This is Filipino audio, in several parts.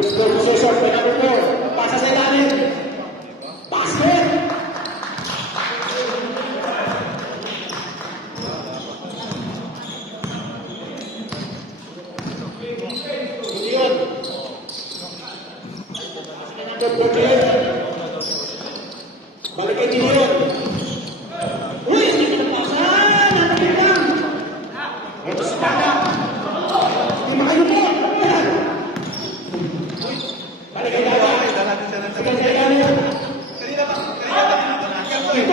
Possession, may number 4. Pasa sa ilalim. Basket! Hindi yun. Number 48. Balikin niyo yun. Uy! Hindi ko napasa! Napagin lang! Ito sa bata. Hindi makayo po. Ayan. Balikin na ba? Sige, sige, sige. Kanina ba? Ito!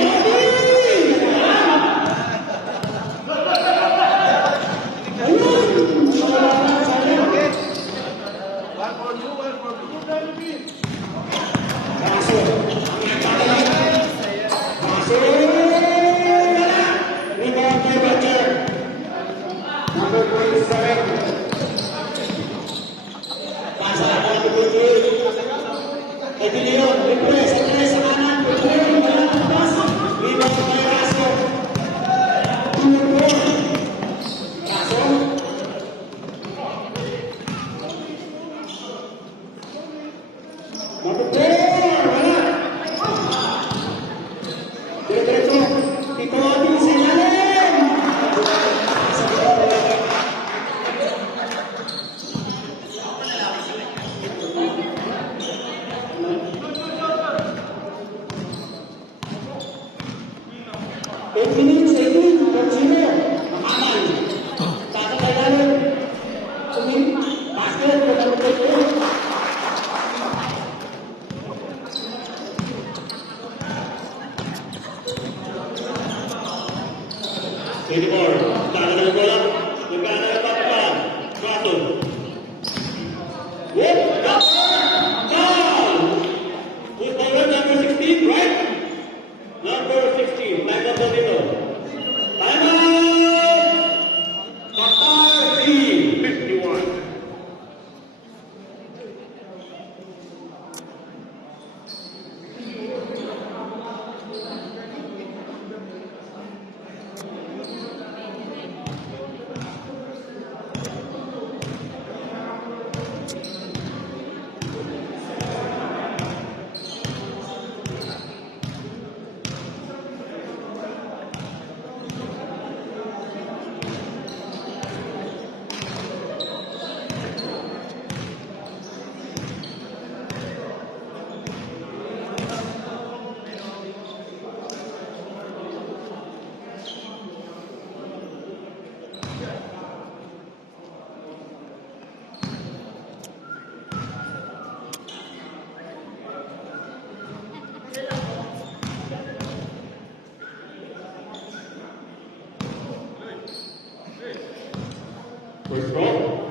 First row.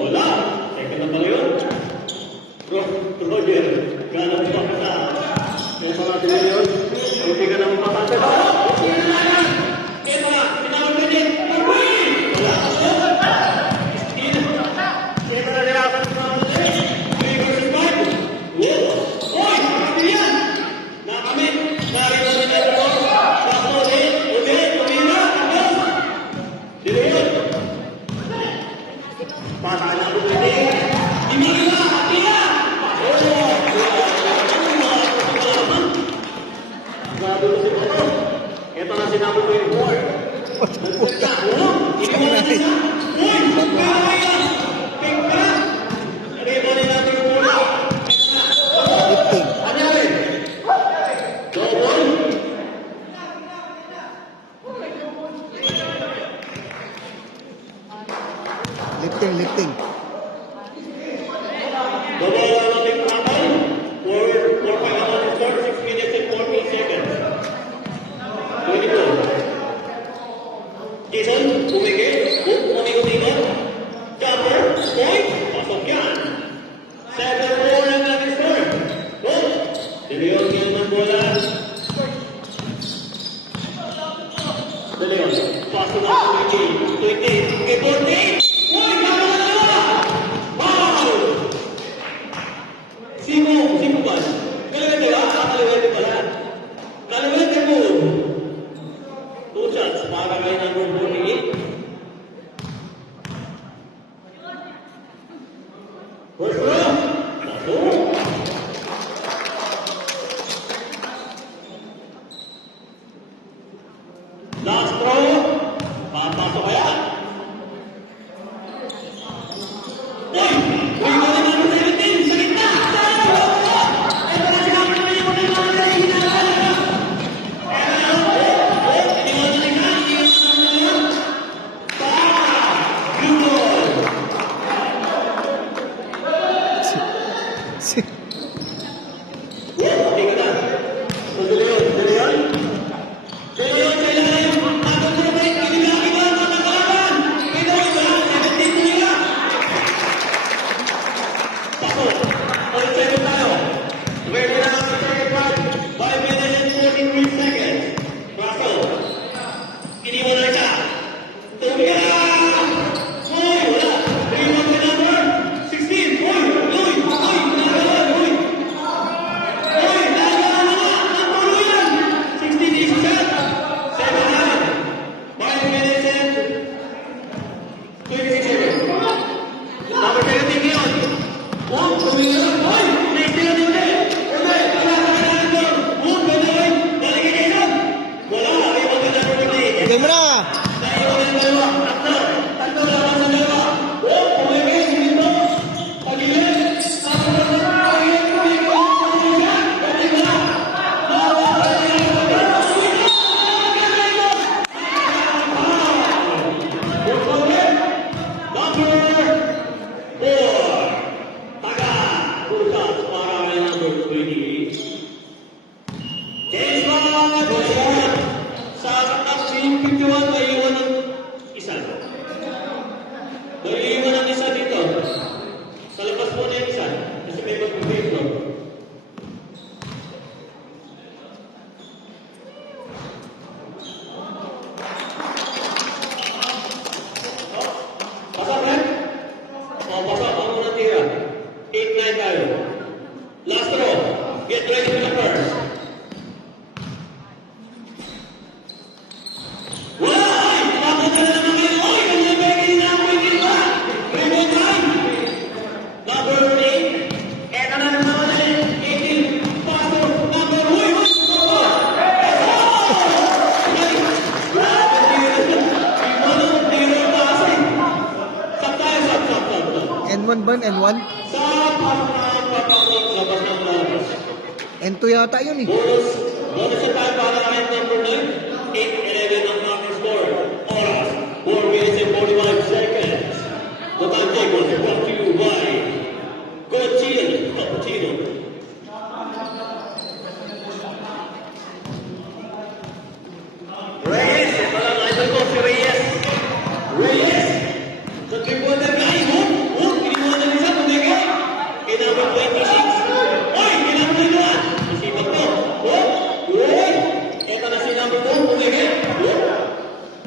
Wala. Teka na pala yun. Roger, ganang pa ka na. Yung mga tingin yun, hindi ka naman patante. Sino na lang? Kaya mga, sinawag ka din. Wala ka doon. Kaya na nalakan sa mga tingin. 3 versus 5. Oy, marami yan. Nakamit. Narito na nito. Basto ulit. Tumira. Dito yun. Pasaan na ito ulit. Hindi ka. Ito na sinabi ko yung board. Nagpunta. Iniwala na siya. Uy! Kaya! Pingka! Nariwala natin yung bola. Ano yun? Double? Lifting. Double lang natin patay. 4 pangalan ng score. 6 minutes and 14 seconds. 22. Jason, umigit. Umikot-ikot. Jumper. Point. Pasok yan. 7-4 ang natin score. Boom. Diliyon yan ng bola. Diliyon. Pasok na 20. 20. Kay 40. Uy! Kama na naman! Wow! Sino ba? Kaliwete ba? Kaliwete pala. Kaliwete mo. 2 shots para kay number 48. 1 ban and 1. Sa pasanang papakot sa Bastang Labas. And 2 yata yun eh. Bonus sa time para line number 9. 8-11 ang marker score. Oras, 4 minutes and 45 seconds. The time check was brought to you by Gochil Cappuccino. Reyes, parang idol ko si Reyes. Reyes, sa triple-under guy, iniwan ng isa, tumega. Kinamit 26. Oy, kinamit na. Isipag to. Oy, ito na si number 4, tumega.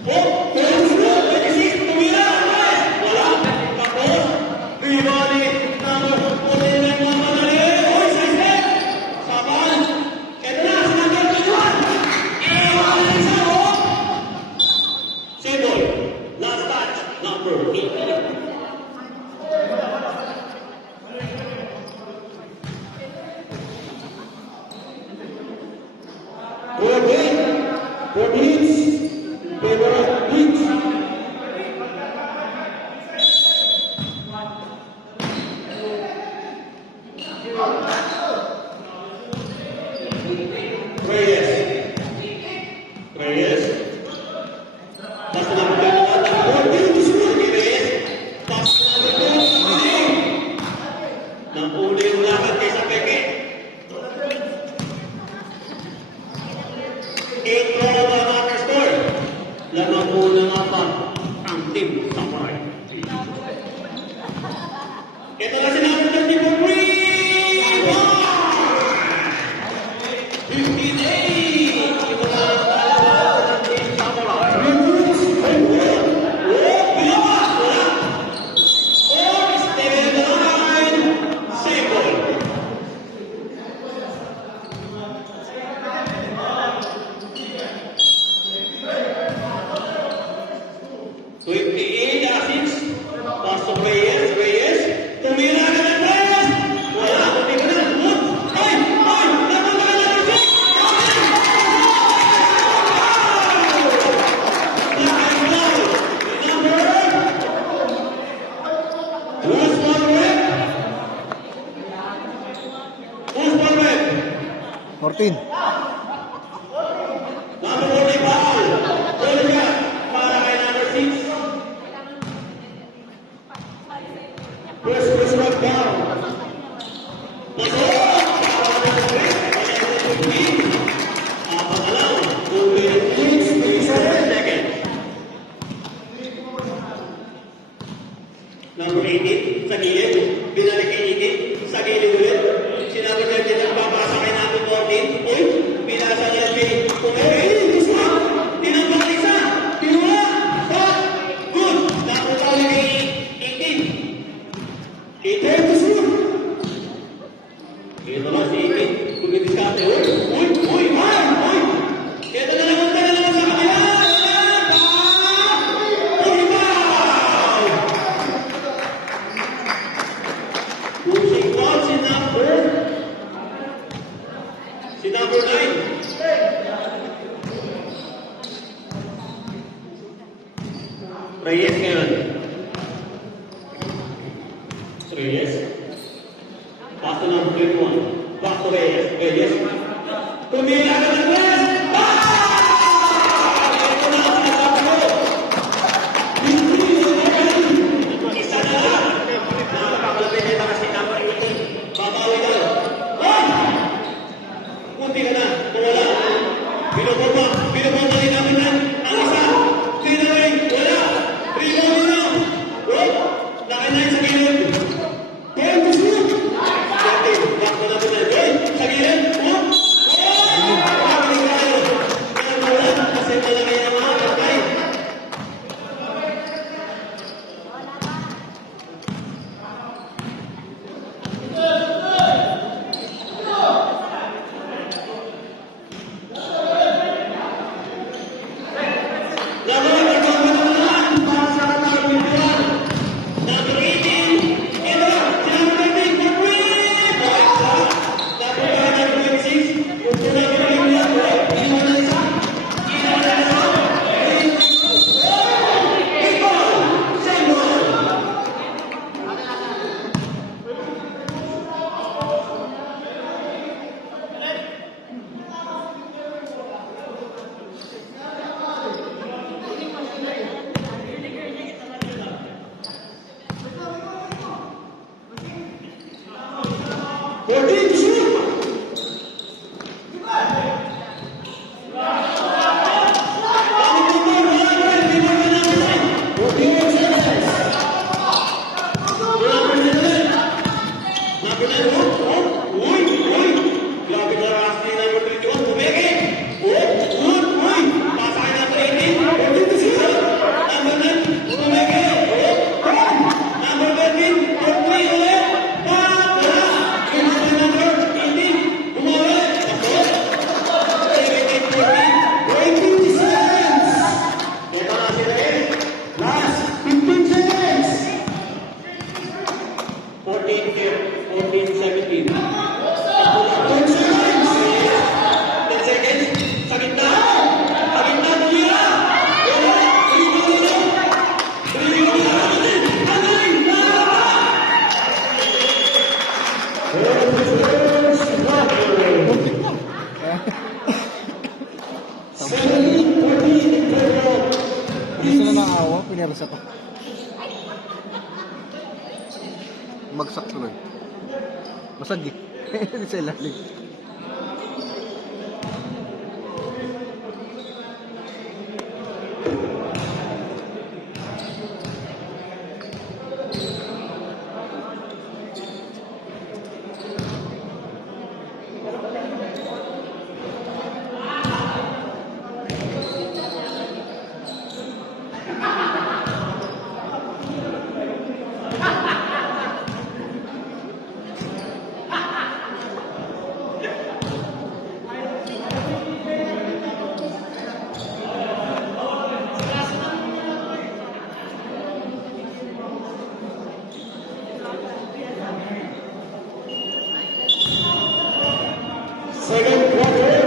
26, tumira. Wala. Tapos, ribali. Tapos, puti na yung mga madali. Oy, sa step. Saban. Ito na, si number 21. Ewan na isa, Seboy, last touch, number 18. For hits, favorite hits. Reyes. Basta na magkakaroon ng 14 to score kay Reyes. Basta na magkakaroon ng uli yung lakad kay Sapeke. 8 roll ang marker score. Lamang unang apat ang team Samurai. Ito na si number 34, free! 58! Ito na ang dalawa ng team Samurai. Who's one red? 14. Number 40 foul. Goal shot para kay number 6. First one down. Nasok! Para kay number 3. Pangalaw. 2 minutes, 37 seconds. Number 18, sa gilid. Binalik kay 18, sa gilid ulit. Sinabi niya din nagpapasa kay number 14. Uy, pinasa niya kay Pumeri. Gusto! Tinanggal isa! Tinula! Back! Good! Napunta ulit kay 18. 18 to shoot! Ito na si 18. Kumidiskate. Uy! Man! Uy! Ito na naman ka na naman sa kanila! Uy! Foul! Pushing foul si number 9. Reyes ngayon. Reyes. Pass to number 21. Back to Reyes. Reyes. Tumila ka ng Reyes! Ito na ang sinasabi ko. Isa na lang. Nakakalapit ito kasi number 18. Babawi ka. Kunti ka na. Wala. Binubomba ni namin na. Ang isa. Tinawin. Wala. Rebound nila. Nakainayin sa gilid. Kaya mo shoot. Back to number 9. Sa gilid. 14 to shoot. Last 15 seconds. 14 here, 14, 17. 10 seconds. 10 seconds. Sa gitna. Sa gitna, tumira. Gusto na nakawa, pinirasa ko. Magsak tuloy. Masagi. Sa ilalim. Second quarter.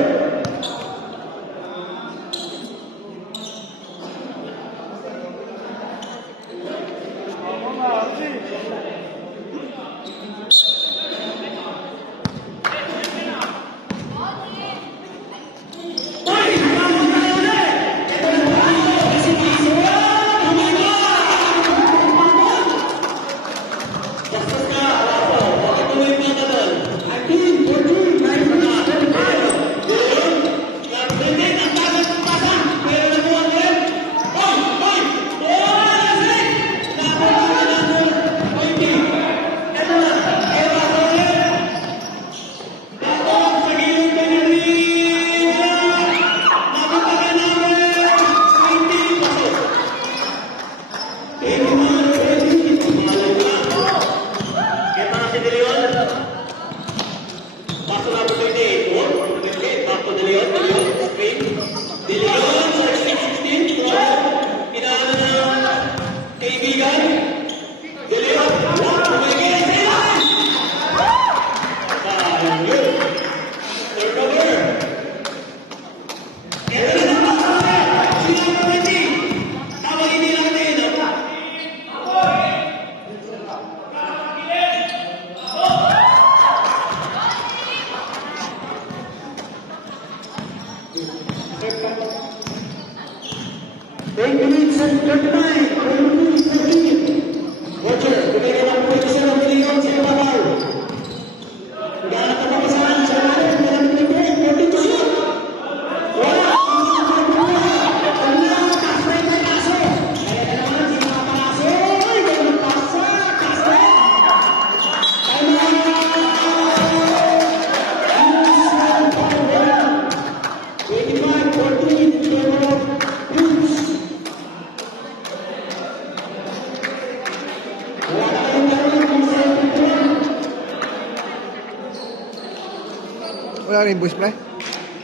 Wala rin voice play?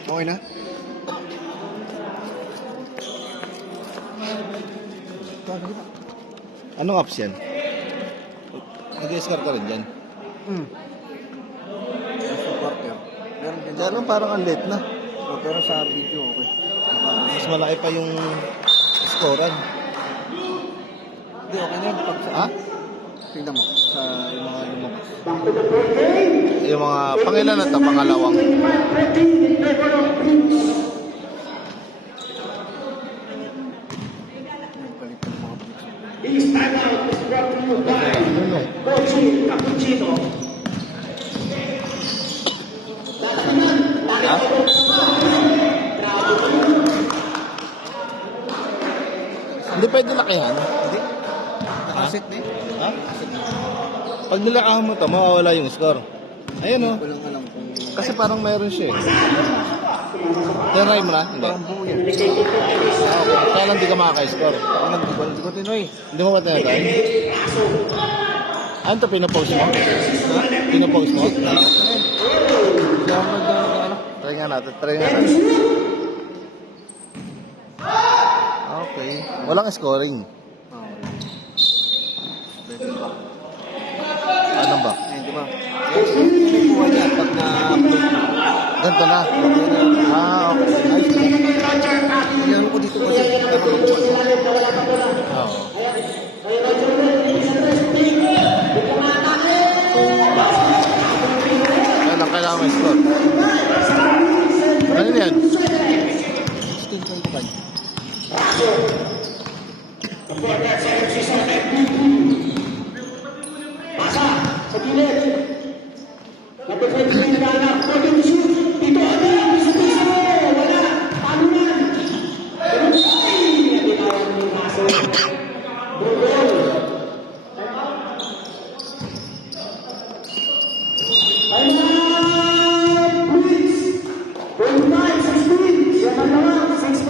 Okay na? Anong apps yan? Nag-escar ka rin dyan? Supporter. Meron din Diyan lang parang ang late na. pero sa video, okay. Mas malaki pa yung scorean. Hindi, okay na yun. Pag sa, Ha? tingnan mo, sa yung mga lumabas. Yung mga pangilan na ito, pangalawang. Yung palit ng mga blitz. This timeout is brought to you by Coach Cappuccino. pwede lakihan. Hindi. Nakaset na eh. Ha? Pag nilakahan mo to, mawawala yung score. Ayun oh. Walang alam kung Kasi parang mayroon siya eh. Tinry mo na? Hindi. parang buo yan. Kaya lang di ka makaka-score. Hindi ko tinoy. Hindi mo ba tinatry? Ano to, pinapost mo? Pinapost mo? Hindi ako ano. Try nga natin, try nga natin. Okay. Walang scoring. Pwede ba? Ano ba? Eh, di ba? May buwan yan pag na-upload mo. Ganito na. Okay. Ayos na. Kailangan ko dito kasi nakabuwan. Oo. Yan ang kailangan may score. Ano yan? 16.5.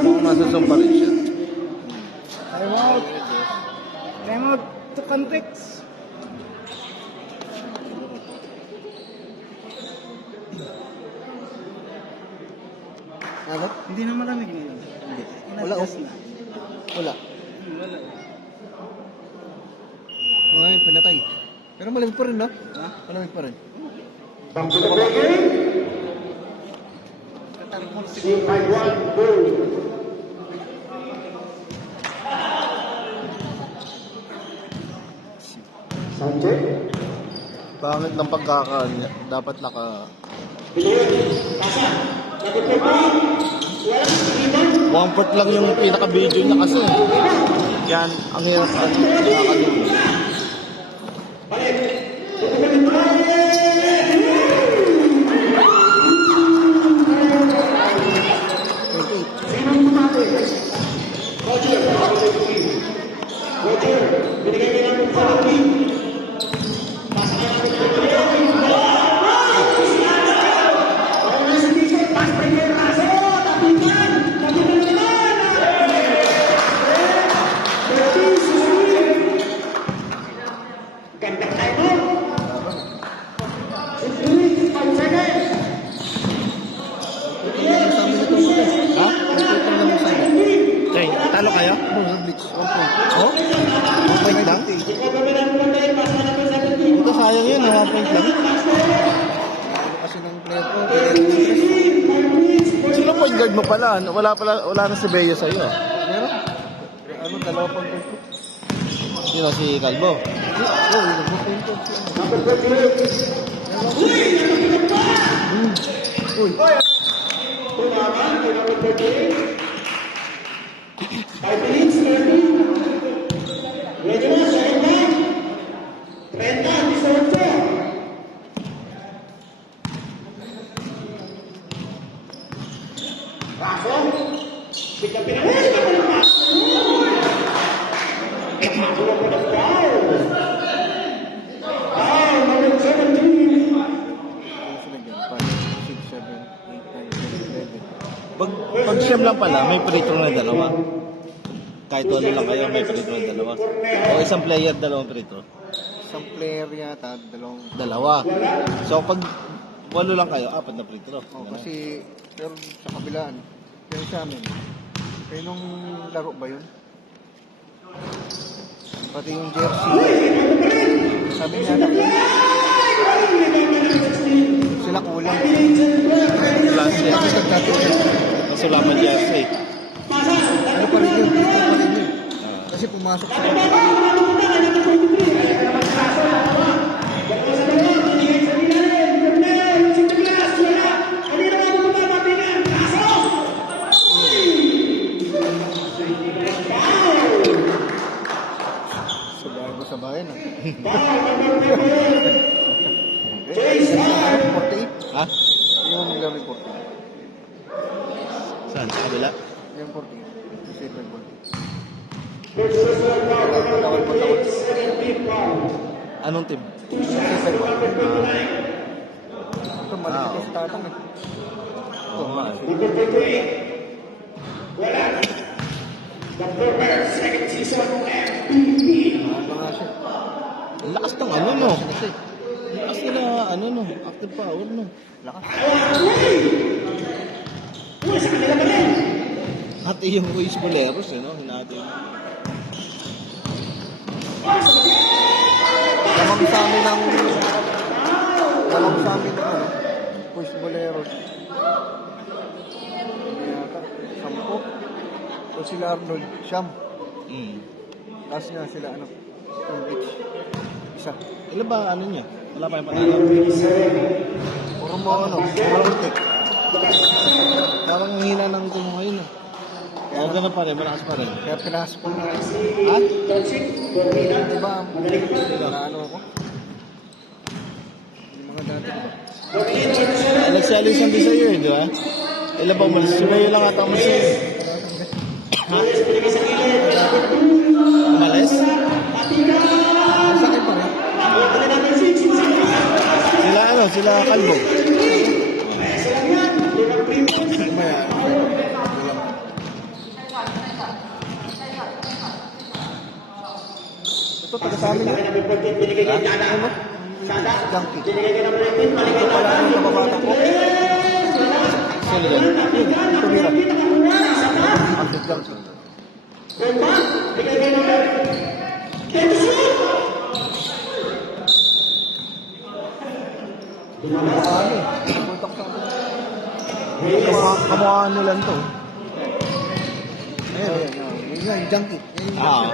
Kung masusumpa rin siya. Time out. Time out to context. Ano? Hindi na malamig ngayon. Hindi. Wala oh. Wala. Wala. Ngayon, pinatay. Pero malamig pa rin, no? Ha? Malamig pa rin. Pangit ng pagkakaroon niya. Dapat naka... One foot lang yung pinaka-video niya kasi. Yan, ang hirap nakakadulo. Ha? Okay, talo kayo? Blitz, 1 point. Oh? 1 point lang? Ito sayang yun, 1 point lang. Kasi ng player ko, Sino point guard mo pala? Wala na si Bea sa'yo. meron. Ano, dalawa pang point ko. Sino si Calvo? Oo, yung point ko. Uy. Pag siyam lang pala, may free throw na dalawa. Kahit ano lang kayo, may free throw na dalawa. O isang player, dalawang free throw. Isang player yata, dalawang. Dalawa. So pag walo lang kayo, apat na free throw. Oh, kasi, pero sa kabilaan, pero sa amin, pero nung laro ba yun? Pati yung jersey, sabi niya na, sila kulang. Plus yan. Kasi nagdati Nasulaman jersey. ano pa rin yun, dito pa rin yun. Kasi pumasok sa sa bayan ah. Okay, 48. Ha? Yung naglaro yung 48. Saan? Sa kabila? Yung 48. Kasi 48. punta ko. Anong team? Sipag ko. Ito, maliit ko sa tatang eh. Oo nga eh. Ano nga siya? Ang lakas ng ano no? Kasi, Lakas nila ano no? Active power no? lakas. Hati yung Ruiz Boleros eh no? Hinati yung... Lamang sa amin ng ano, Push Boleros. Ano yata? 10. So sila Arnold, Siyam. Tapos nga sila ano, yung beach. Isa. Ilan ba ano niya? Wala pa yung panalo. Puro mo ano, Maluntik. Parang ang hina ng tumo ngayon ah. Kaya ganun pa rin, malakas pa rin. kaya pinasok ko na. Ha? Diba, na ano ako? Yung mga dati ko. Nagsalis ang bisa yun, di ba? Ilan ba umalis? Si Mayo lang ata umalis yun. Ha? Umalis? Masakit pa rin. Sila ano? Sila Kalbo. Maya, ito, taga sa amin yun. Ano? Junkie. Ito pala yung kababata ko. Sino yun? Tumira. Active junkie. Ano eh. Putak sa amin. Kamukha nila to. Ayun, ayun. Yun nga, yung junkie. Yan yung Ah.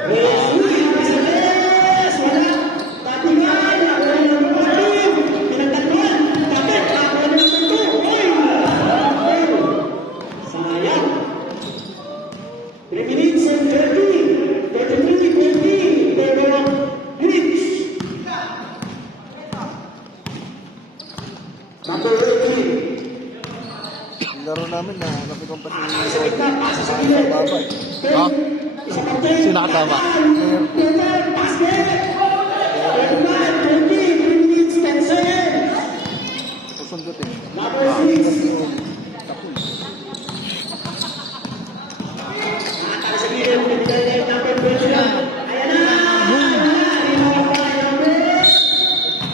yung laro namin na napikong pa si Babay. Ha? Sino nakatama? Susundutin. Tapos.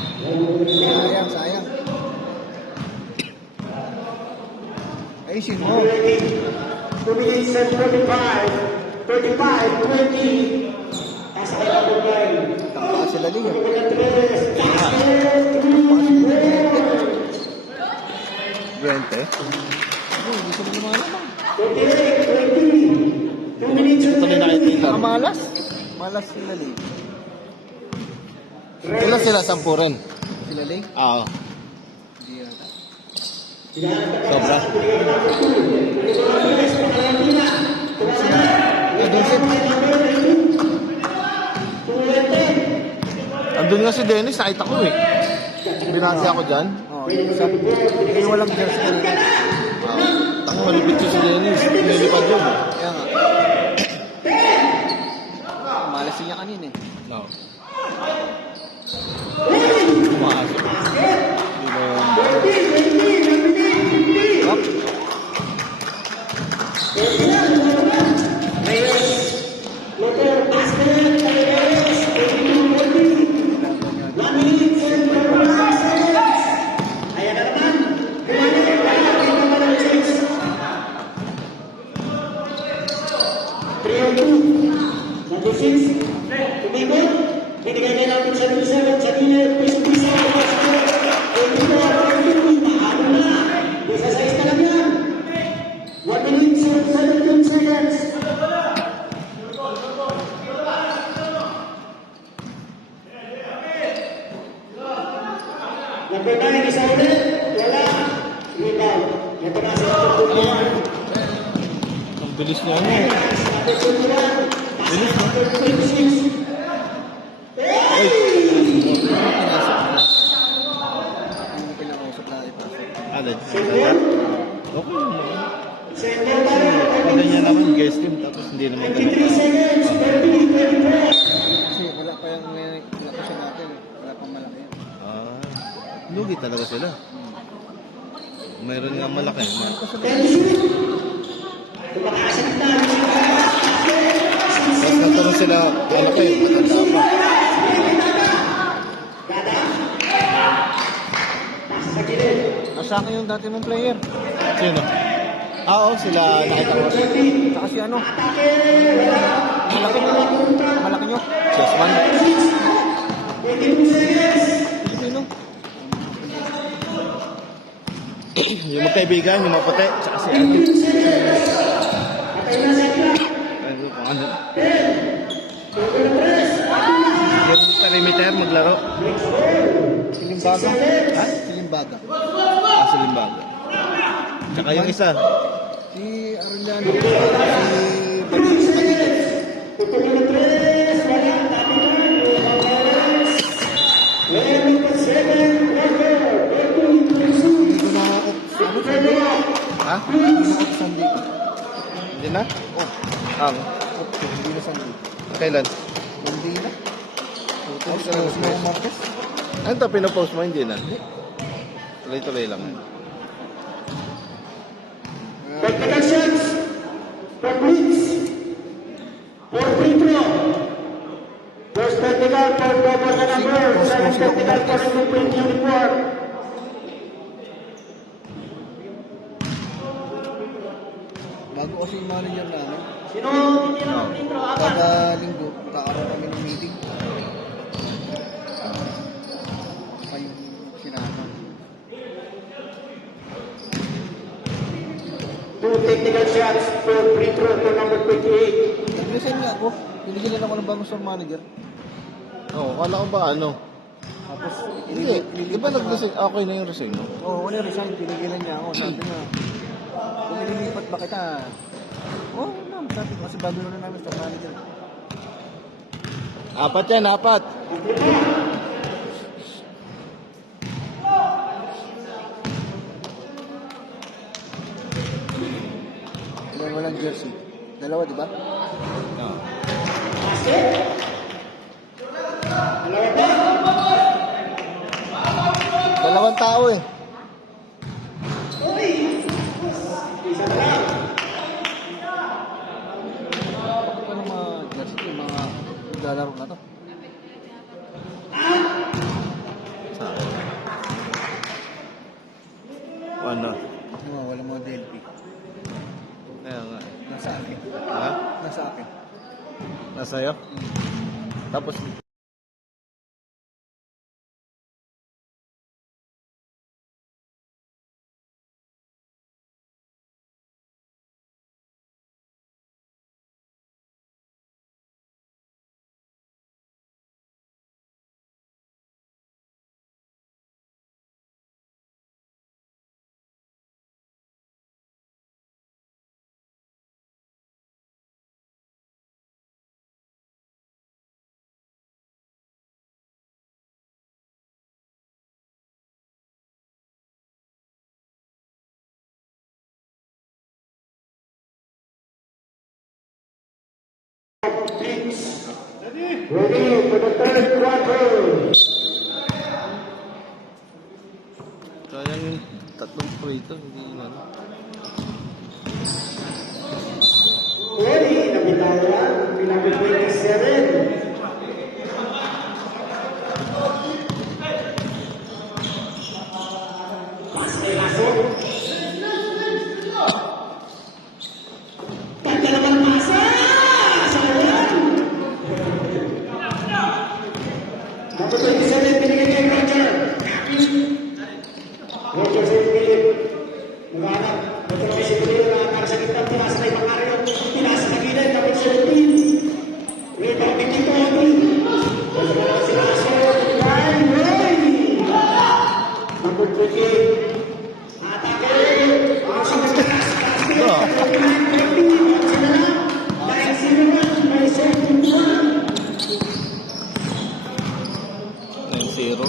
Sayang, sayang. Ayusin mo. 2 minutes and 35, 20. Nasa kaya po guys. Tama sila liya. Duwente. Gusto mo naman naman. 2 minutes Ito na nakikita. Malas. Malas sila liya. Ilan sila? 10 rin. Sila liya? Oo. Hindi yata. Sobra. Andun nga si Dennis, nakita ko eh. Binasi ako dyan. Oo, yung isa. Yung walang jersey kanina. Tanga, malipit ko si Dennis. Nilipad yun. Kaya nga. Malas niya kanina eh. No. Tumakas. Hindi na yun. Up. Binigyan niya natin sa Luciano, sa Dina, Pisa, mahalo na. Isa sa isa lang yan. 1 minute, 17 seconds. Nagpunta yung isa ulit. Wala. Rebound. Ito na sa Ang bilis niya ano. Bilis no? Hindi pinakausap na ipasok. Alin? Okay naman. Pagka niya naman guest team tapos hindi naman ganun. 23 seconds. 30, 24. Kasi lugi talaga sila. Mayroon nga malaki. Tapos nagkaroon sila, malaki, matanda pa. Nasa akin yung dati mong player. Sino? Oo, sila nakita ko. Saka si ano? Malaki. Malaki nyo. Si Osman. Sino? Yung magkaibigan, yung maputi, tsaka si ano. Ano? Yung perimeter maglaro. Silimbaga. Ha? Silimbaga. Sa Limbaga. Tsaka yung isa. Si Arellano. Si Benitez. Hindi ko na ako. Ano sabi? Ha? Hindi na ako Sunday. Hindi na? Oh, Ang. hindi na Sunday. Kailan? Monday na. Ay, Sa mga Martes. Ano to, pinapost mo? Hindi na. Tuloy-tuloy lang. Technical shots from Blitz. For free throw. First technical for Bobo na number. Second technical for the print uniform. Bago kasi yung manager namin. Sino titira ng intro? Apat. Kada linggo, kakaroon kami ng meeting. Pa yung sinama. Two technical shots for free throw for number 28. Nag-resign nga ako. Pinigilan ako ng bagong store manager. Oo, kala ko ba ano? Tapos, Hindi. Di ba nag-resign? Okay na yung resign mo? Oo, wala resign. Pinigilan niya ako. Sabi niya, kung ililipat ba kita? Oo, naman. Sabi ko, kasi bago na namin store manager. Apat yan, apat. Ilan walang jersey? Dalawa, di ba? Oo. Dalawang tao eh. Bakit ka ng mga jersey, yung mga naglalaro na to? Saan? Ano? Yung mga walang mga DLP. Kaya nga. Nasa akin. Ha? Nasa akin. Nasa'yo? Tapos, Ready for the third quarter. sayang yung tatlong prito. Hindi ano. Ready, nabitawan. Number 27. Number 27, binigyan niya yung Roger. Roger sa Philip. Naghanap. Ito na si Philip na para sa gitna. Pinasa kay Macario. Pinasa sa gilid. Number 17. Rebound ni Tito Obi. Si Raso. Ryan Ray. Number 28. Atake. Pasok na taas. Ito. Dahil sino man may second one. Yung zero.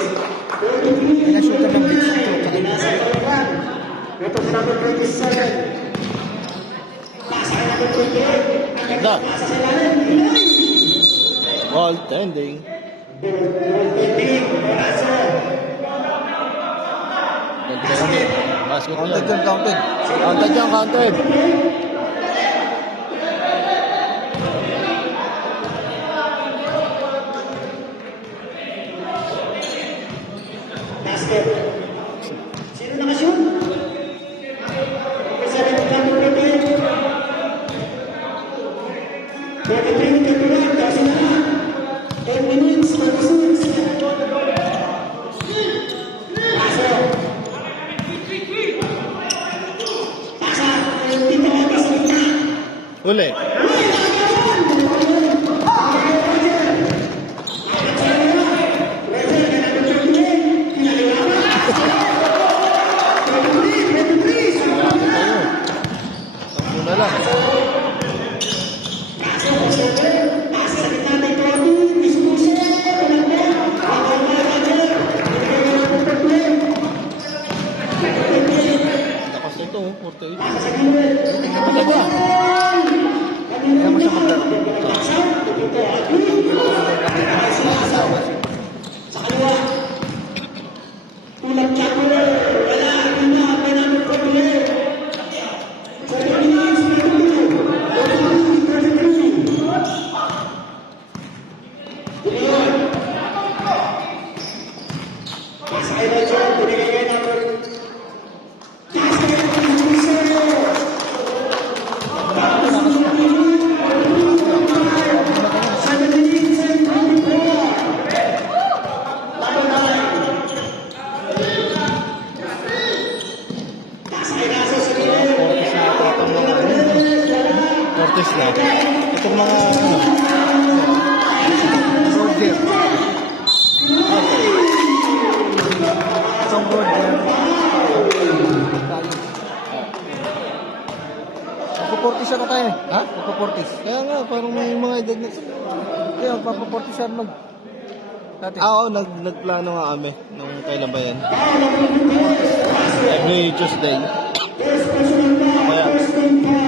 May na-shoot ng blitz ito. Ito si number 27. Pasa na Ganda. Ball tending. Basket Counted yan. yun, counted. Counted yan, counted. Basket. Sino nakashoot? Representative number 28. 33 Katuran, kasi na. 10 minutes, 26. Paso. Pasa. Dito ka sa gitna. Uli. Takbo na lang. Lakas nito, 48. Ano ba? Kaya mo siya maglaro. Sa kaliwa. Tulak niya ko. Wala. Ina. Penalty for play. 30 minutes. 32. Diliyon. Pasa kay Rajon. Binigay kay number. Pasa kay Luisero. 7 minutes and 24. Number 9. Pasa kay Naso sa gilid. Cortes na. Itong mga ano. Roger. Isang Roger. Magpo-40 na tayo eh. Ha? Magpo-40. Kaya nga, parang may mga edad na. Hindi, magpo-40 siya mag... Dati. Oo, nagplano nga kami nung kailan ba yan? Every Tuesday. Kaya,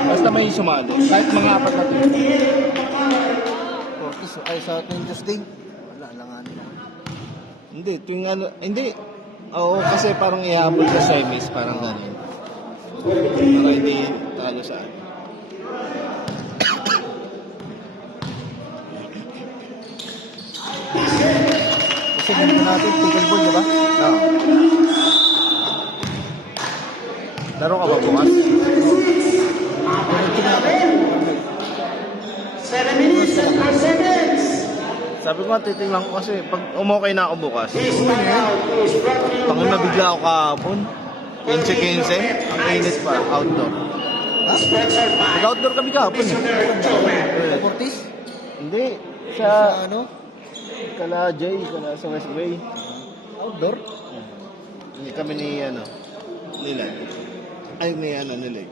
basta may sumali. Kahit mga apat na team. 40 ay sa ating Tuesday. Wala, alanganin na. Hindi, tuwing ano, hindi. Oo, kasi parang ihabol ka sa semis, parang gano'n. Para hindi talo sa akin. Kasi ganito natin, pickleball, di ba? Oo. Laro ka ba bukas? 7 minutes and 4 seconds. Sabi ko nga, titingnan ko kasi pag umokay na ako bukas. This timeout is brought to you Tangin na bigla ako kahapon. 15-15, ang init pa, outdoor. Spencer Pye. Nag-outdoor kami kahapon eh. Sa 40s? Hindi, Sa sa ano? Kala Jay, kala sa Westway. Outdoor? Hindi kami ni ano, nila. Ay, ni ano, nila.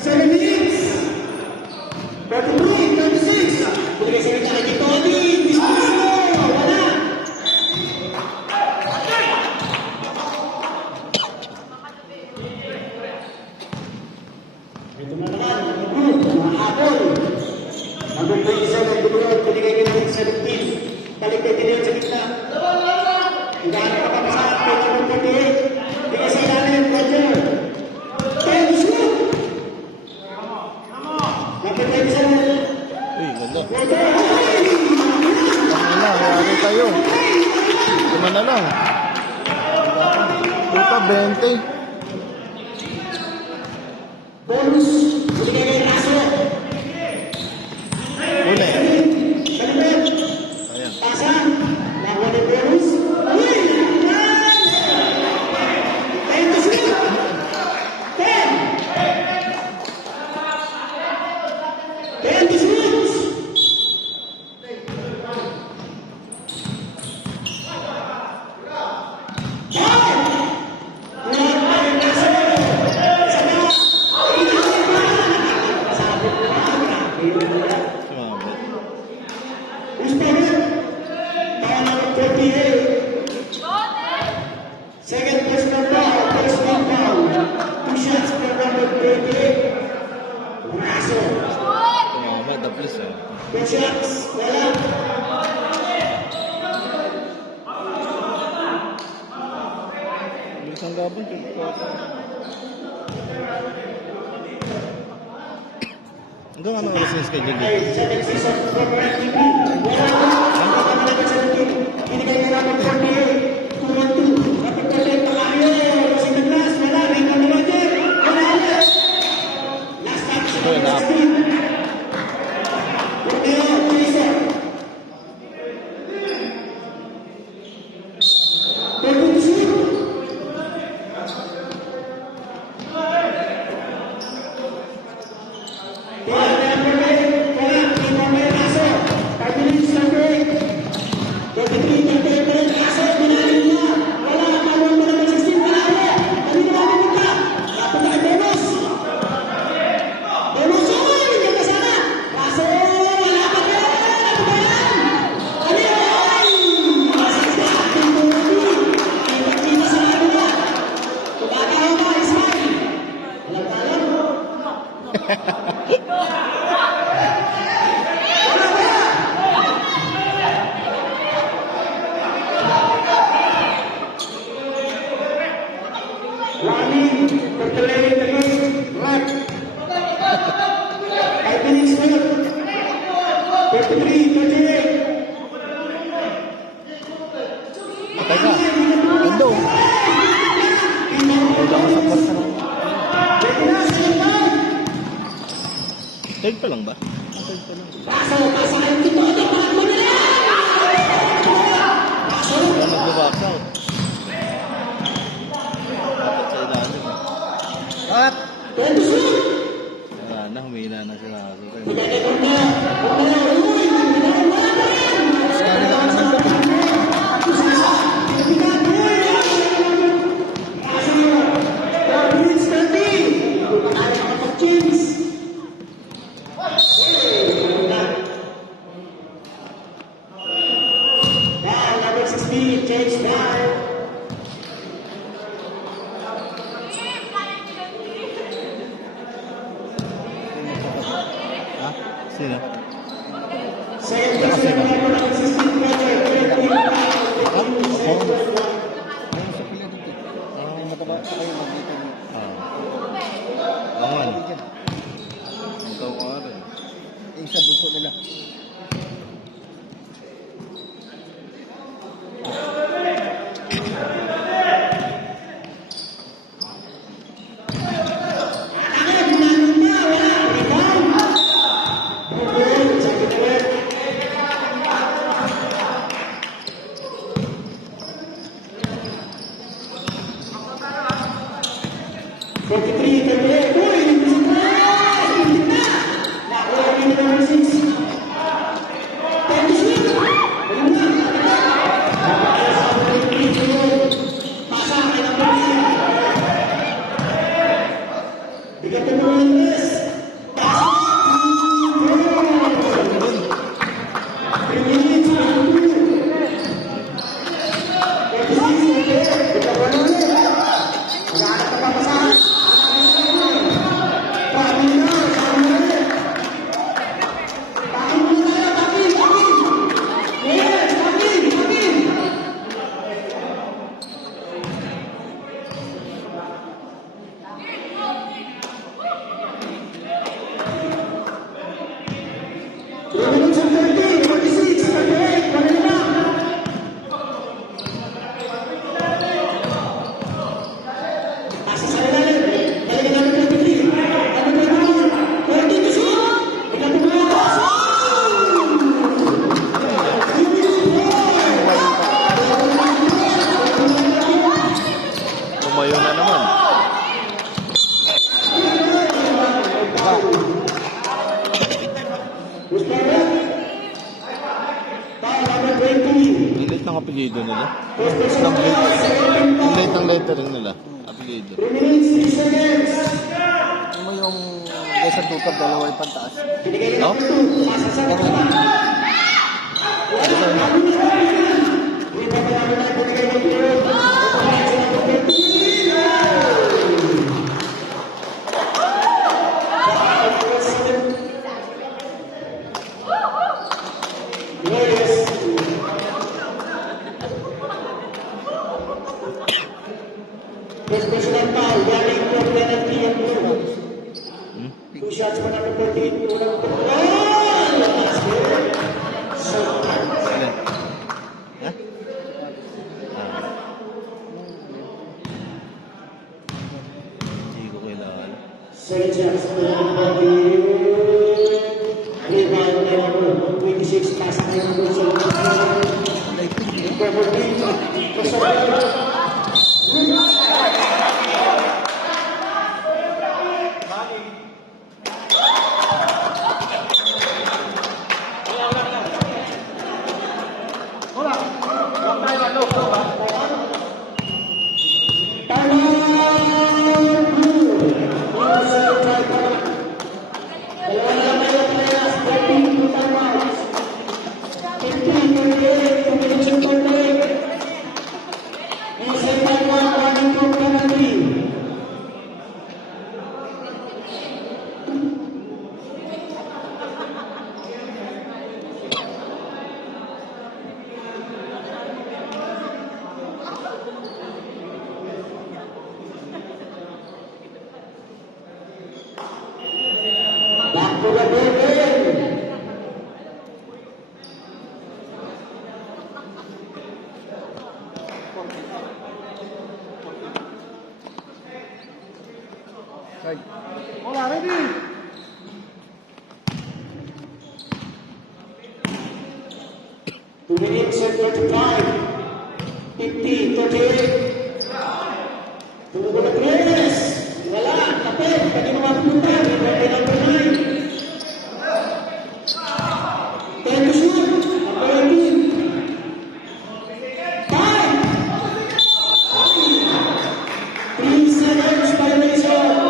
7 minutes. 33, 36. Binigay sa kita kay Tony. Dispuso. Wala. Ito na naman. Habol. Number 27, Dulot. Binigay kay number 17. Balik kay Dilion sa gitna. Hinggaan ka pa sa kay number 38. Binigay sa ilalim. Roger. 10 shoot. Number 27. Uy, ganda. Ano na, hayari tayo. Tuma na lang. Puta, 20. Bonus. Binigay kay Raso. Uli. Salibet. Ayan. Pasa. Nakuha ni bonus. Uy! 10 to shoot. 10. 10 to shoot. Sa Push-ups, wala. Isang laban, 24. Hanggang anong oras yung schedule dito? Okay, second season for Brand TV. Wala. Binigay na namin 48, 212. Rapid project pa kayo. Rosing Douglas, wala. Raymond Roger, wala ulit. Last time sa Ito, na. speed. Borneo, Jason. 32. Warning, perkelahian terus, red. 5 minutes left. 33, 38. Teka, ganda oh. Wala akong support sa mga. Third pa lang ba? Third pa lang. Wala nag-box out. Dapat sa ilalim. Cut! Wala na, humina na sila. Skali lang naman. Number 16, James Brown. Ha? Sino? Second person, number 16, Project. Ayun sa pila dito. Ay, mataba pa kayo mag-dito mo. Oo nga. Ang tao ka rin. Yung sa buso nila. Tumayo na naman. Ang late ng apelido nila. Ang late ng lettering nila. Apelido. Ano mo yung sa tukab, dalawa yung pantaas. Oh? First personal foul, running for penalty and blue. 2 shots for number 14, 2 number 14. Oh! That's good. So, Ilan? Ha? Hindi ko kailangan. Second chance for number 14. Rebound by number 26, pass by number 7. Number 14, back to the building. Side. Wala, ready. Two minutes and 35. 50, 38. Tunggu na press. Wala, kapit. Pwede naman punta. Ready number 9. 10 to shoot. Number 18. 5. 3 seconds violation.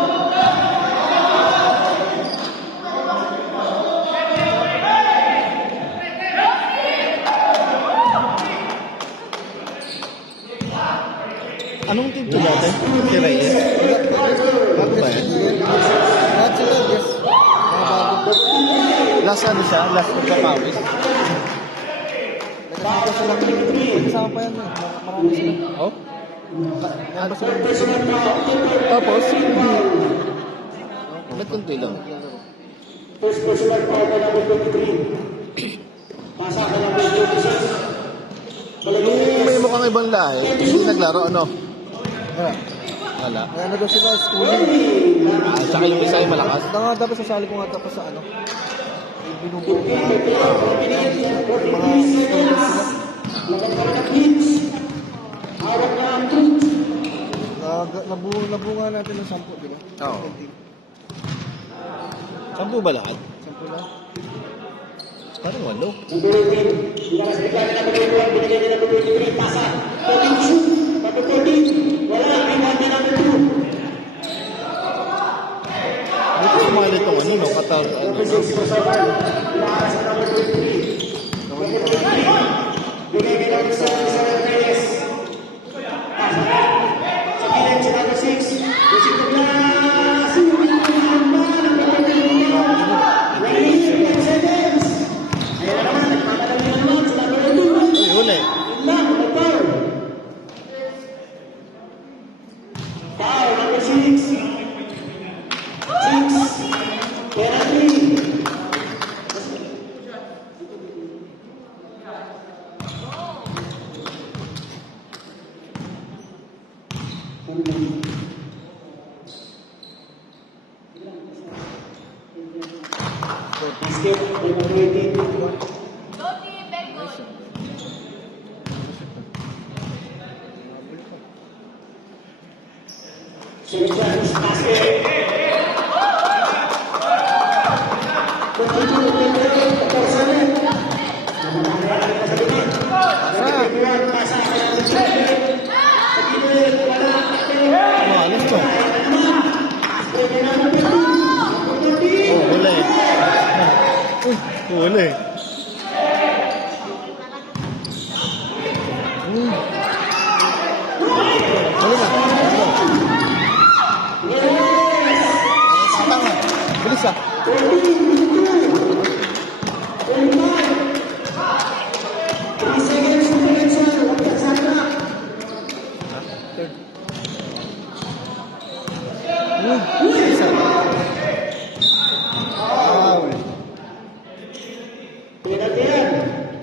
Anong team to dati? Si Reyes? Bago ba yan? Lahat sila, yes. Mga bago. Last ano siya? Last magpapawis? Nagkakita sila. Kasama pa yan. Marami sila. Oh? Yan ba sila? Tapos? Ba't kunti lang? First personal foul by number 23. Pasa ka number 26. Yung may mukhang ibang lahi, hindi naglaro, ano? Wala. Wala. May ano daw sila, schooling. Tsaka yung isa ay malakas. Ito nga dapat sasali ko nga tapos sa ano. Binubuo ko nga. Mga students sila. Hawak na ang truth. Nabuo nga natin ng 10, di ba? Oo. Sampu ba lahat? 10 lang. Parang walo. Number 18. Ilakas bigla na number 21. Binigay niya number 23. Pasa. 14 shoot. Number 14. Wala. Rebound na number 2. Dito sumali itong ano, no? Katal, ano, Number 6 for Sabal. Ilakas na number 23. Number 23. Bigay niya number 7. Reyes. Pasa. Sa kilid si number 6. Usik to glass. Number 23. Ready. 10 seconds. Ayan na naman. Nagpapadali na naman si number 22. Uy, huli. Lang, foul. Foul, number 6. 6. Penalty. Basket, number 18. Second chance, basket. 22, 28, 14. Pasa ka ng 28. Sa kilid, wala. Maalas to. Pwede na number 2. Number 14. Oh, huli. Huli. Huli na. Tama. Bilis ah. 3 seconds to penalty. Huwag ka sana. Isa. Foul. Penalty yan.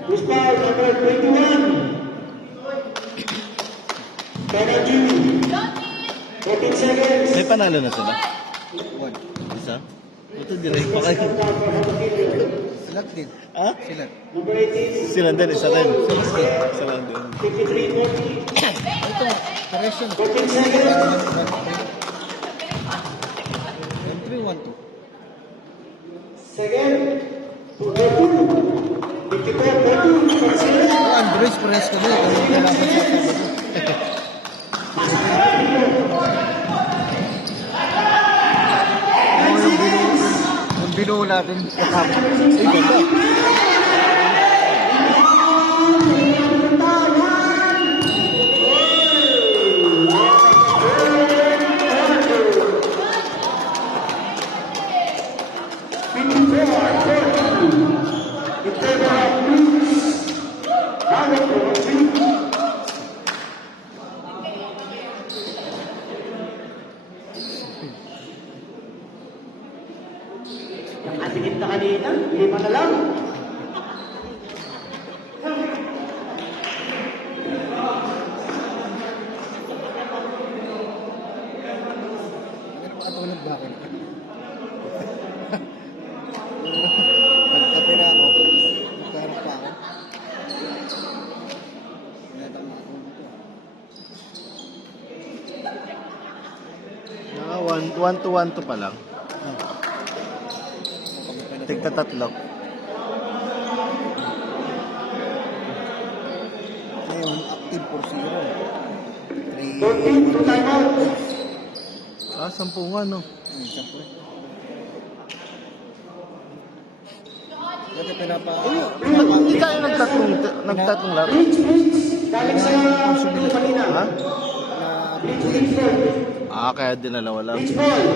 Who's foul? Number 21. Penalty. 14 seconds. May panalo na sila. One. Isa. Ito, delay pa kayo. Silat din. Ha? Silat. Number 18. Sila din, isa rin. Isa lang din. 53-40. Ito, pares yun. 14 seconds. 1-3, 1-2. Second. 54-42. Andres, pares kami. Kami kailangan sa Sabado. Yung binuo natin kahapon. Ay, ganda. Nakasigit na kanina. 5 na lang. Meron pa ito nagbakon. Nagkape na ako. Nagkaharap pa ako. Pinatang ako dito. Ah, 1-1 to pa lang. Tigta tatlo. Ngayon, active for 0. 14 to timeout. Ah, 10 nga, no? Siyempre. Dati pinapa... Hindi tayo nagtatlong laro. Galing sa kanina. Ha? Na... Ah, kaya dinalawa lang. Beach ball.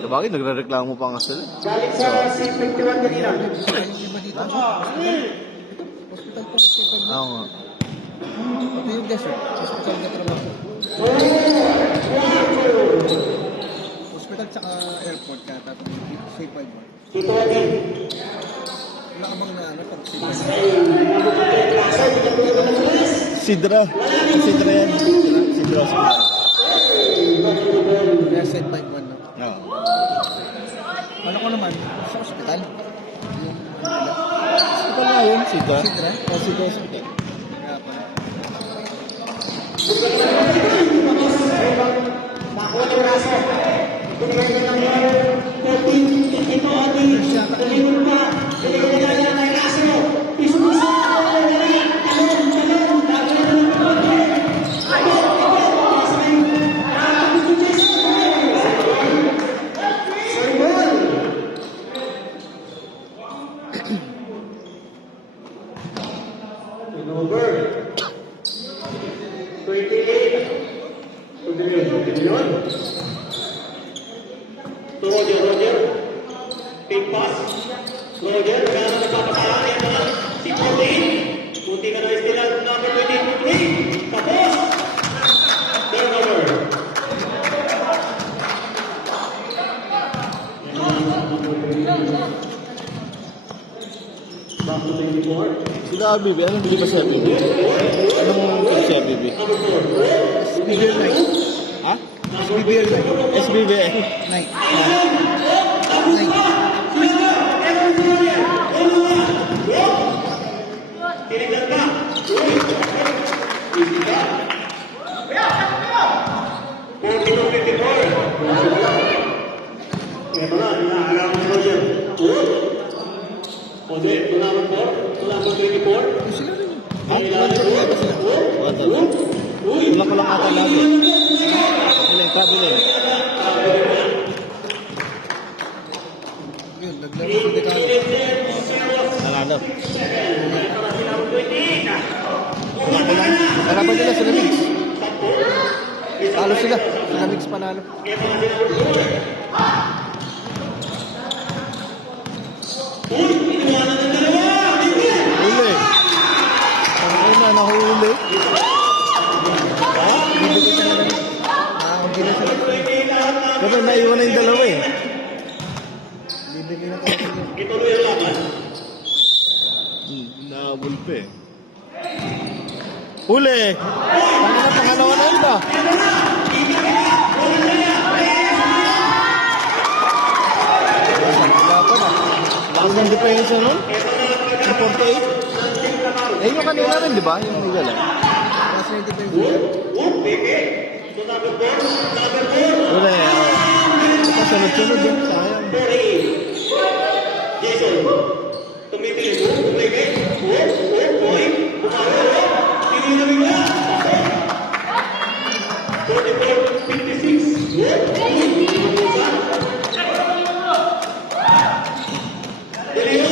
Sabagay, nagre-reklamo pa nga sila. Galing sa C21 kanina. Yung iba dito. Hospital po. Oo nga. Pati yung desert. Hospital na trabaho. Hospital tsaka airport ka. Tapos C5 mo. C20. Wala ka bang na ano pag C5? Sidra. Sidra yan. Sidra. Kaya C5 1 no? Oo. Ano ko naman? Sa hospital. Yung ano Ito nga yun, Sidra. Sidra? Sidra hospital. Kaya pala. Nakuha ng raso. Binigyan na ng 14. Ito ati. Tulingon pa. Binigyan na ng raso. Isusa. Talon. Over. 28. Pagdiliyon. To Roger. Big pass. Roger, kaya nagpapatalaan yan na si Putin. Putin ka na istilan. Number 23. Tapos. Turnover. Back to 24. Sila RBB, anong bili ba sa RBB? Anong bili sa RBB? SBBL night. Ha? SBBL night. SBB. Night. Night. Tinignan ka. Easy ka. 42-54. Kaya pala, inaagaw mo si Roger. Jose, number 4, number 24. Sila rin. Ang ilalim mo. Wala ko lang ata lagi. Kabilang. Yun, naglaro sa dekado. Nanalo. Kalaban nila sila Mix. Talo sila. Sila Mix panalo. Huli. Ano na nahuli? Bibigyan ka na lang. Hindi na sila. Pero naiwan na yung dalawa eh. Bibigyan na tayo sila. Ituloy ang laban. Nahabol pa eh. Huli! Ano na pangalawa na yun ba? Wala pa na. Lakas ng depensa nun? Yung 48? Eh, yung kanina rin, di ba? Yung nagala. Last 90 pa yung Huli. Saka sunod-sunod yun. Sayang. Jason. Tumitingin mo. Tumigay. Point. Bumalo. Tinilawin na. 44-56. Huli.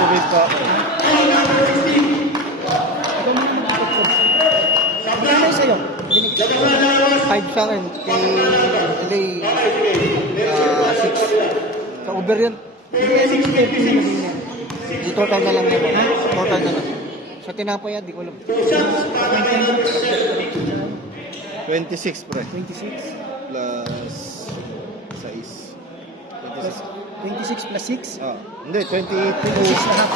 Tuloy pa. Ano sa'yo? 5 sa akin. Kay LA, 6. Sa Uber yan. Di total na lang yan. Ha? Total na lang. Sa tinapay yan, di ko alam. 26 pre. 26. Plus 6. 26. 26 plus 6. Ah, hindi, 22. 26 na half.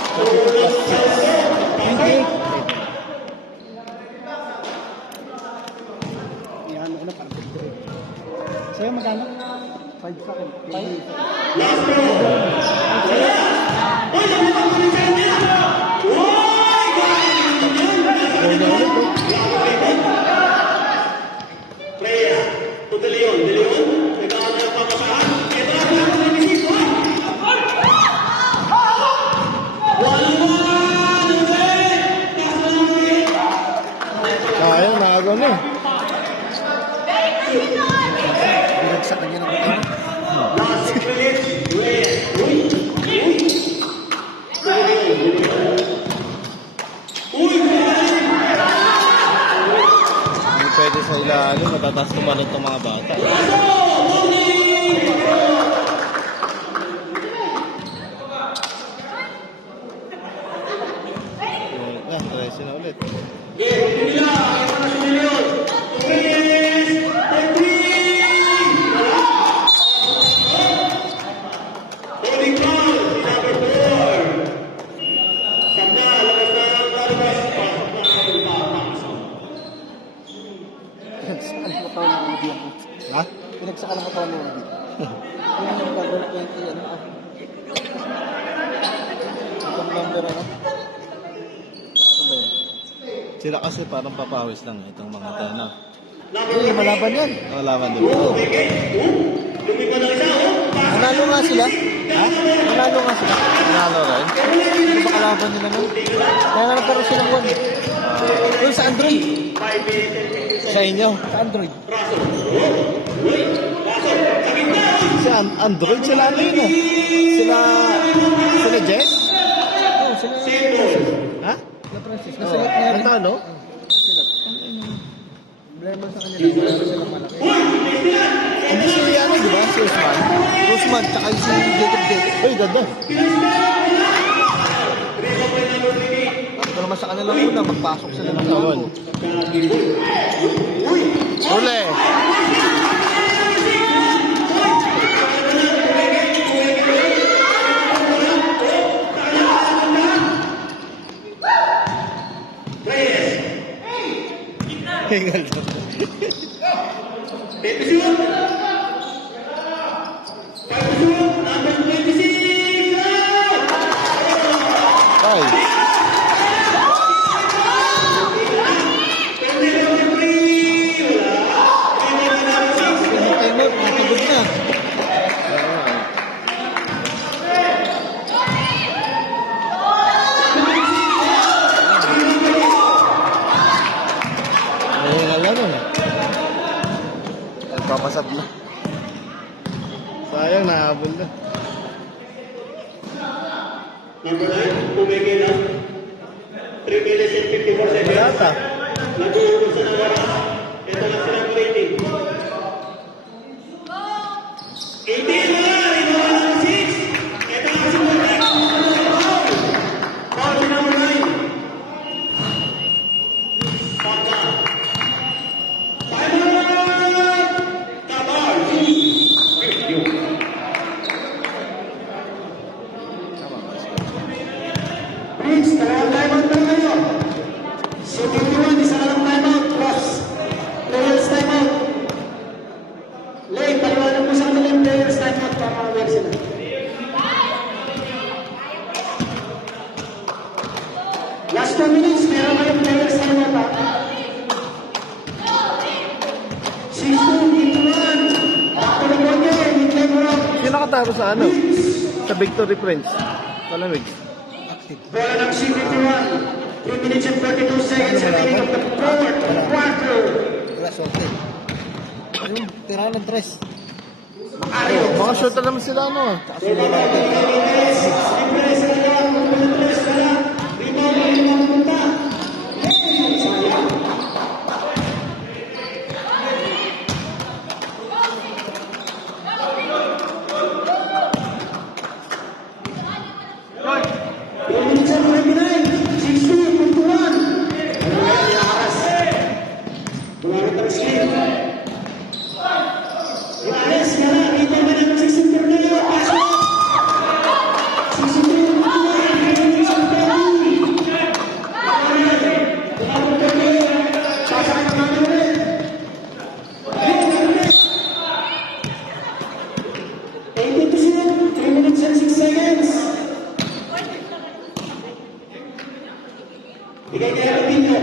28. Yan, ano parang 53. Sa'yo magkano? 5 sa akin. 5. Freya. To De Leon. De Leon. Nagkakaroon ng papasahan. Ito ang laban ng Mexico. Sayang, nakagaw na eh. Binagsak na niya ng butang. Last 6 minutes. Hindi pwede sa ilalim, matatas tumalon itong mga bata. Try na ulit. Holding foul. Si number 4. Sanda. Labas na ang lalabas. Pasok na ang papasok. Pinagsakan ko tao ng Rudy ako. Ha? Pinagsakan ko tao ng Rudy. Yung number 20, ano ah. Itong number, ano? Ano ba yun? Sila kasi parang papawis lang itong mga tana. Hindi, malaban yan. Ang laban doon. Lumipad ang isa. Nanalo nga sila. Ha? Nanalo nga sila. Nanalo rin? Ano ba kalaban nila nun? Kaya nga nagkaroon silang 1. Doon sa Android. Sa inyo? Sa Android. Si Android sila ano yun eh? Sila Jess? Oo, sila. Ha? Sila Francis. Nasilat nga rin. Ang ano? Sila. Problema sa kanila. Wala na silang malaki. Hindi si ano, di ba? Si Usman. Usman, tsaka si Jacob Jake. Uy, ganda. Sabi ko naman sa kanila una, magpasok sila ng Tawon. tao. Uli. Hingal doon. Ay. Timer, pagod na. Basag na. Sayang, nahabol na. Number 9, tumigil na. 3 minutes and 54 seconds. Malata. Nag-uugod sa nawaras. Ito na silang rating. 18 na lang. Inuha ng 6. Ito ang super next. Foul number 9. Pagka. Timeout! Kabar. Prince, dalawang timeout na kayo. So, 51, isa na lang timeout. Plus, players timeout. Lay, paliwanag mo sa kanila yung players timeout para makawin sila. Last 2 minutes, meron kayong players timeout ha. 6-2, 51. Back to the ball game. Midlane mo lang. Sino nakataro sa ano? Sa Victory Prince. Palamig. Bola ng C51. 3 minutes and 42 seconds remaining of the fourth quarter. Wala, sorte. Ayun, tira ng tres. Mario. Mga short na naman sila ano. Bigay kaya ang pinto.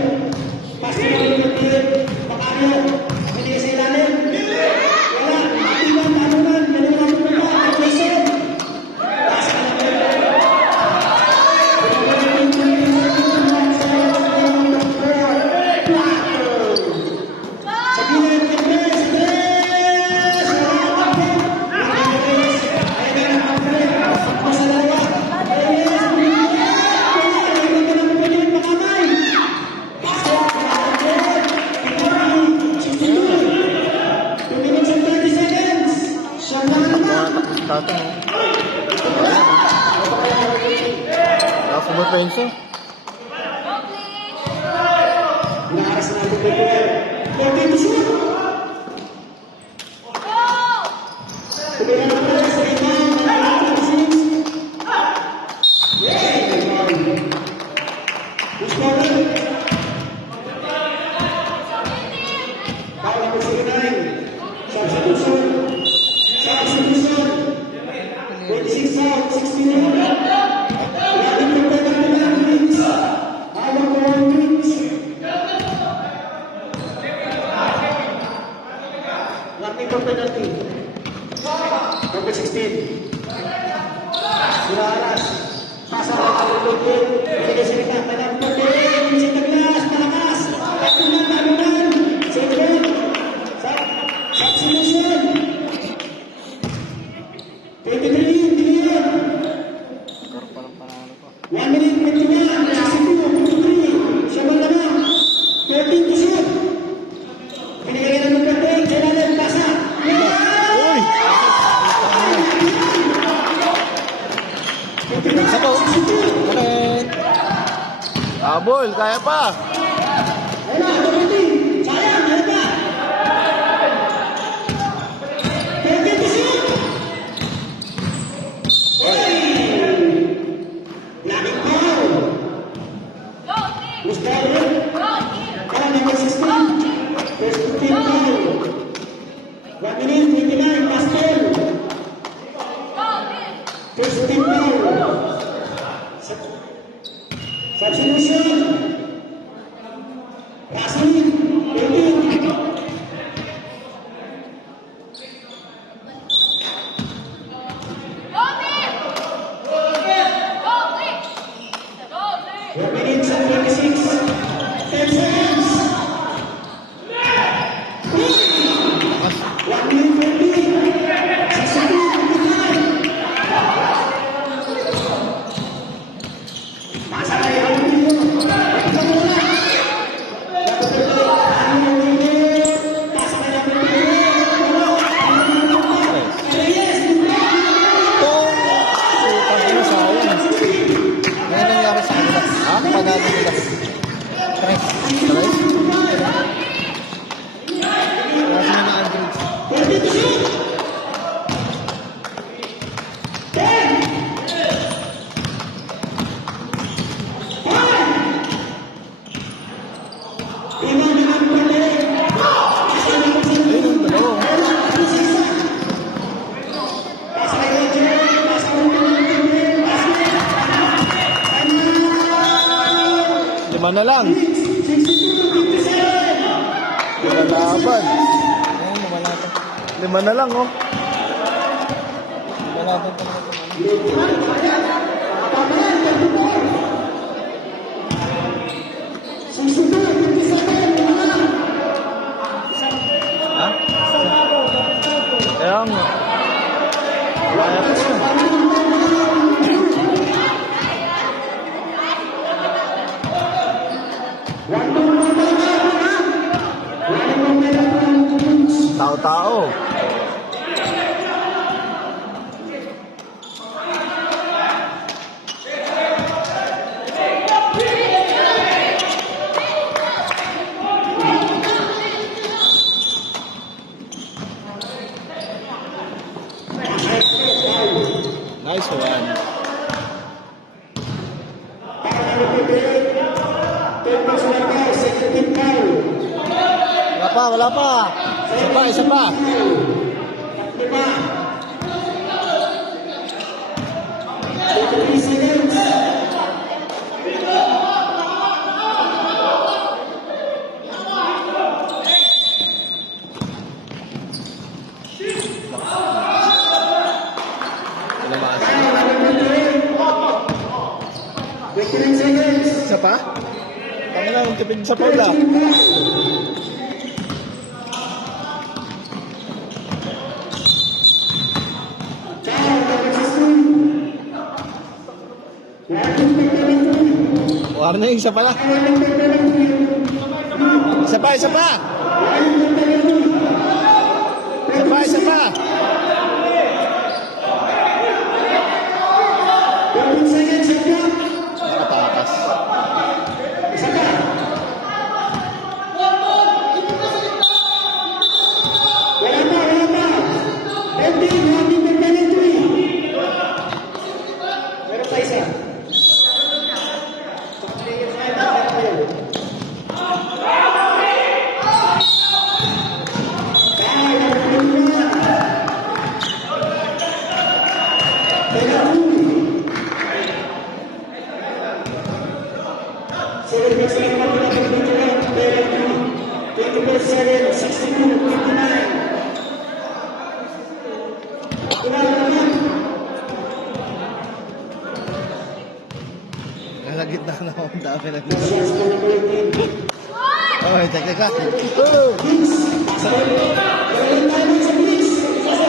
Pasti mo yung pinto. Pakario. Hindi sa ilalim. Wala. Atiwan, tanunan. Ganun ang pumunta. At Jason. Pasa na pinto. Sabihin, Pires. Tatang mo. Tapos mo penso. Nakaras na ito dito. 14 to shoot. Tumira na pala sa rebound. Who's scoring? Foul number 69. Substitution. 26 out, 16 out. Laging magpapagod ng wins. Hawak ko ang wins. Laging magpapagod. Number 16. Sularas. Pasa ka sa lupit. Binigay sa likat. Tanang pagkain. Vincent Douglas. Malakas. Talunan, talunan. Second. Substitution. 23, Dilian. 1 minute, 21, 62, 53. Siya ba naman? 13 to shoot. Pinigay na ng pagkain. Jalalan, pasa. Uy! Abol, kaya pa. Wala, dumating. Sayang, ano ba? 13 to shoot. Laging foul. Gustavo. Foul number 16. First 15 foul. 1 minute, 29, Pastel. First 15 foul. Substitution. Rasin. 18. Minutes and 26. 10 seconds. 1 minute na lang. Lumalaban. Ayun, lumalaban. 5 na lang, oh. Lumalaban talaga ito. Ha? Kaya nga. Kaya ko siya. Tao-tao. Nice one. Wala pa. Isa pa. Isa pa? Tama na, magkapit sa Paula. Warning, isa pala. Isa pa. Isa pa. Nakatakas. Nasa gitna na ako, ang dami na dito. Oh, technical. Oh!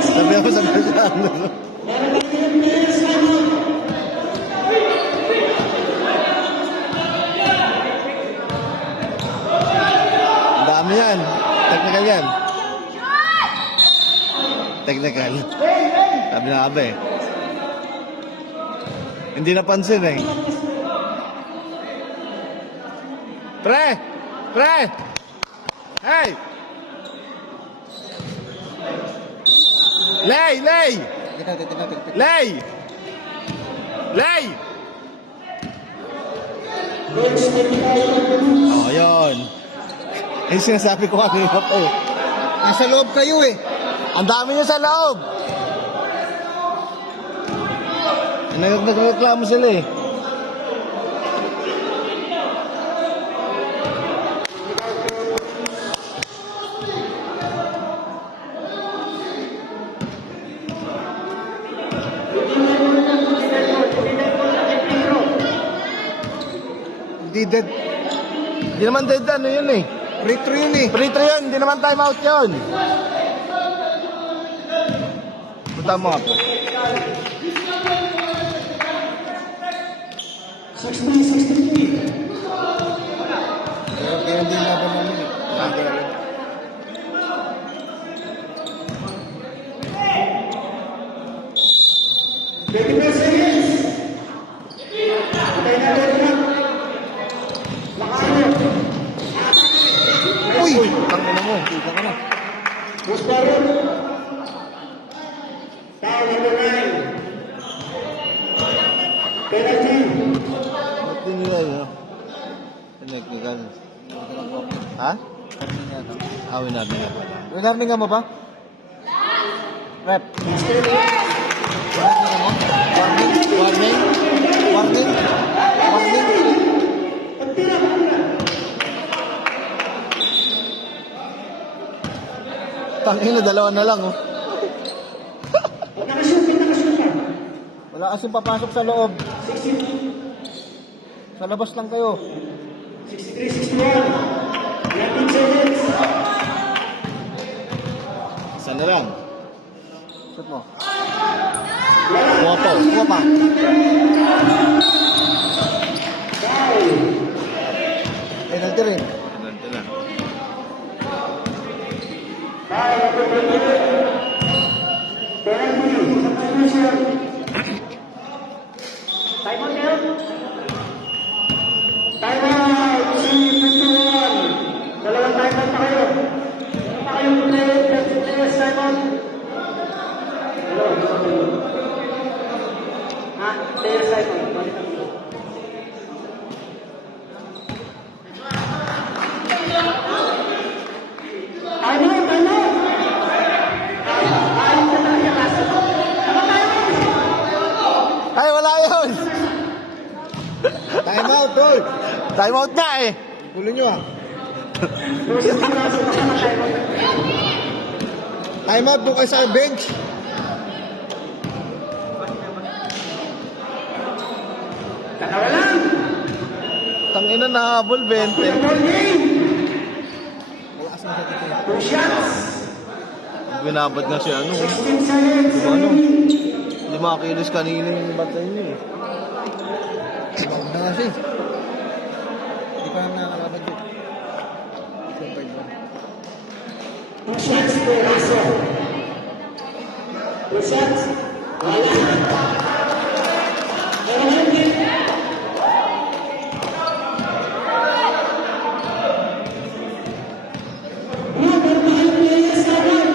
Sabi ako sa kasama. Ang dami yan. Technical yan. Technical. Sabi na abe. Hindi napansin eh. Pre! Hey! Lay! Oh, yun. Yung sinasabi ko kanina po. Nasa loob kayo eh. Ang dami nyo sa loob. Nagreklamo sila eh. Hindi dead. Hindi naman dead ano yun eh. Free throw yun eh. Free throw yun, hindi naman time out yun. Punta mo nga po. 60-63. Kaya hindi laban namin eh. Uy! Tangina mo, kita ka na. Busbaron. Foul number 9. Penalty. Ba't din nila yun? Technical. Ha? Awin natin na pala. Winarning ka mo pa? Rep. Winarning ka mo? Warning? Tangina, dalawa na lang, oh. Nakashoot ka. Wala kasing papasok sa loob. Sa labas lang kayo. 63-61. 19 seconds. Isa na lang. Shoot mo. Kuha pa. Kuha pa. Penalty rin. Penalty lang. Penalty. Substitution. Time out now. Time out. Si 51. Dalawang time out pa kayo. Meron pa kayong players time out. Hello. Ha? Players time out. Balik kami. Time out. Time out. Ayun ka talaga kasi. Ay, wala yun! Time out, tol. Time out nga eh! Gulo nyo ah. Time out doon kayo sa bench. Kakawalan. Tangina na habol, 20. Ball game. Wala kasing masakit. 2 shots. Binabad na siya, ano. 16 seconds. Ano? Hindi makakilis kanina yung batay niya eh. Ibang na kasi. Hindi pa naman nakakalaban dito. 2 shots per raso. 2 shots. Wala. Pero hindi. Meron tayong players naman.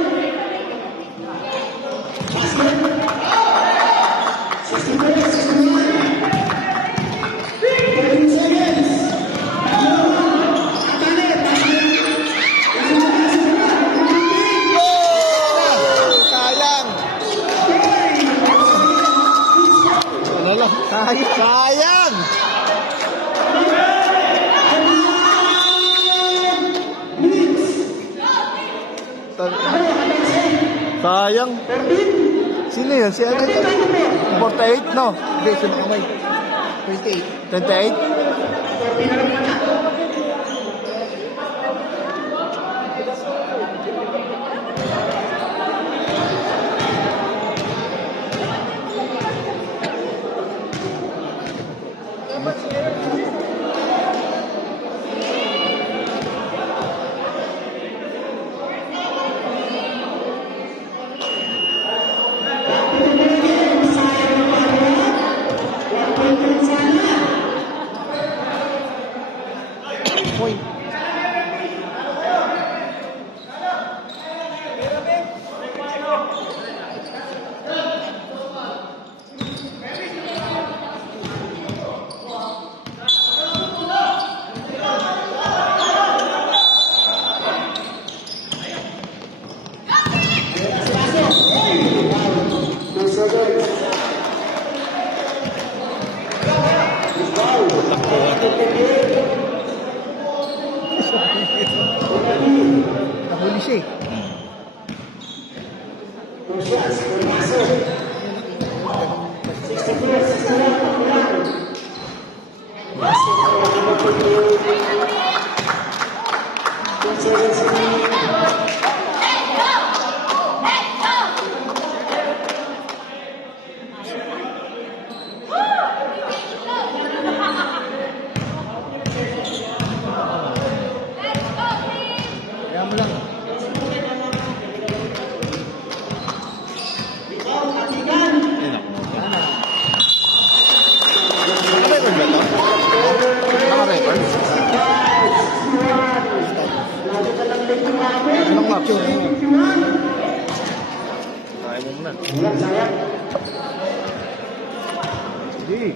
Basket. 64, 61. 13 seconds. Sayang! Ano lang? Sayang! Sayang! Sayang. Sino yun? Si ano ito? 48, no? Hindi, sumakamay. 28. 28? Point. Nahuli siya eh. Kaya mo lang. Naka-record ba ito? Naka-record? Anong map yun? Kaya mo muna. Sige.